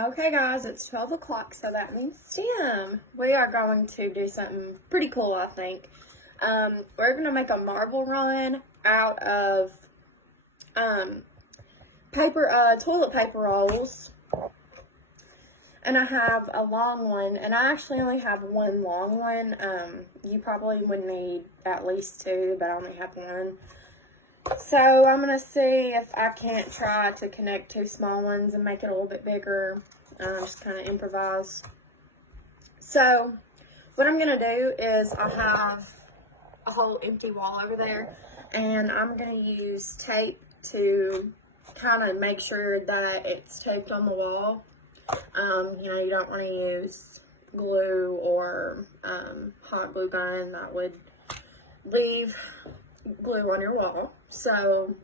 Okay guys, it's 12 o'clock, so that means STEM. We are going to do something pretty cool, I think. We're going to make a marble run out of toilet paper rolls. And I have a long one, and I actually only have one long one. You probably would need at least two, but I only have one. So I'm going to see if I can't try to connect two small ones and make it a little bit bigger. Just kind of improvise. So what I'm going to do is I have a whole empty wall over there, and I'm going to use tape to kind of make sure that it's taped on the wall. You don't want to use glue or hot glue gun. That would leave glue on your wall. So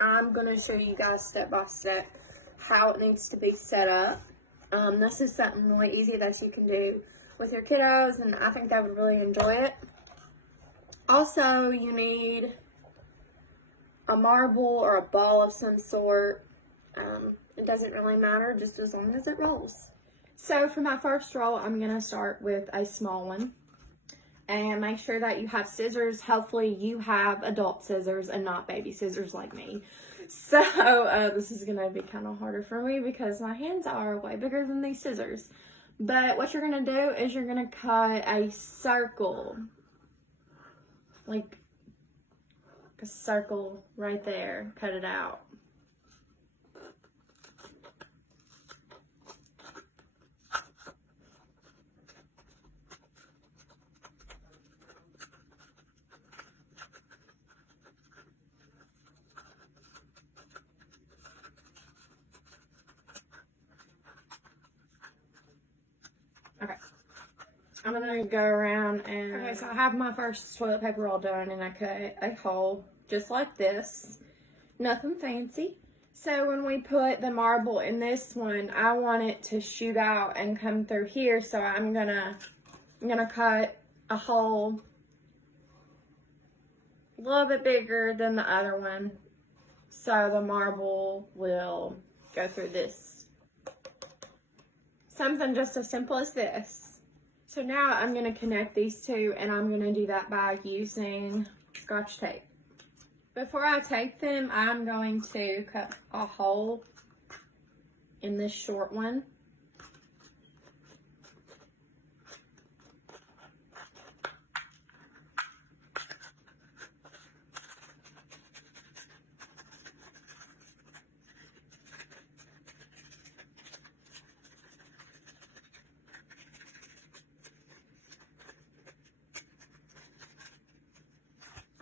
I'm going to show you guys step by step how it needs to be set up. This is something really easy that you can do with your kiddos, and I think they would really enjoy it. Also, you need a marble or a ball of some sort. It doesn't really matter, just as long as it rolls. So for my first roll, I'm going to start with a small one. And make sure that you have scissors. Hopefully you have adult scissors and not baby scissors like me. So this is going to be kind of harder for me because my hands are way bigger than these scissors. But what you're going to do is you're going to cut a circle. Like a circle right there. Cut it out. Okay, I'm gonna go around and, okay, so I have my first toilet paper roll done, and I cut a hole just like this. Nothing fancy. So when we put the marble in this one, I want it to shoot out and come through here, so I'm gonna cut a hole a little bit bigger than the other one, so the marble will go through this. Something just as simple as this. So now I'm going to connect these two, and I'm going to do that by using Scotch tape. Before I tape them, I'm going to cut a hole in this short one.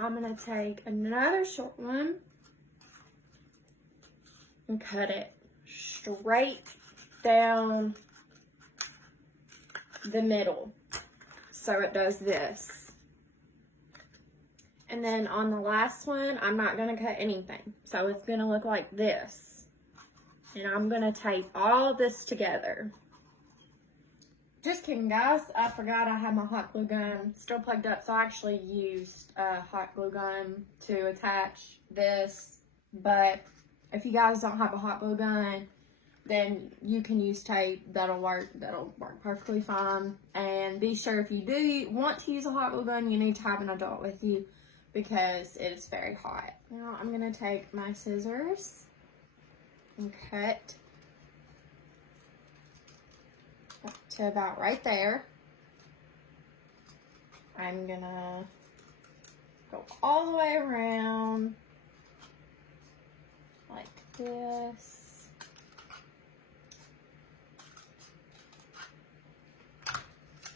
I'm going to take another short one and cut it straight down the middle, so it does this. And then on the last one, I'm not going to cut anything, so it's going to look like this. And I'm going to tape all this together. Just kidding, guys. I forgot I had my hot glue gun still plugged up, so I actually used a hot glue gun to attach this. But if you guys don't have a hot glue gun, then you can use tape. That'll work perfectly fine. And be sure, if you do want to use a hot glue gun, you need to have an adult with you because it is very hot. Now I'm going to take my scissors and cut up to about right there. I'm gonna go all the way around like this.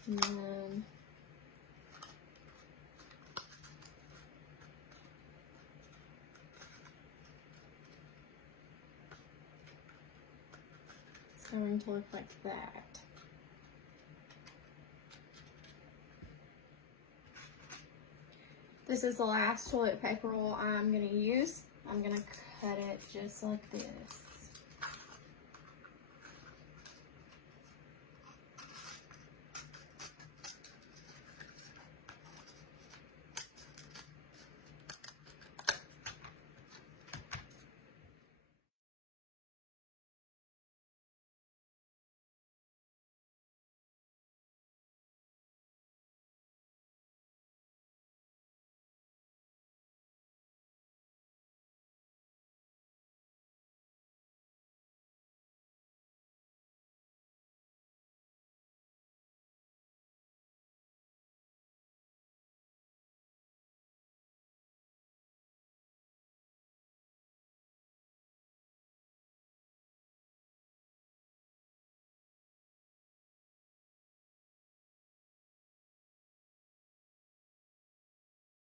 And then it's going to look like that. This is the last toilet paper roll I'm going to use. I'm going to cut it just like this.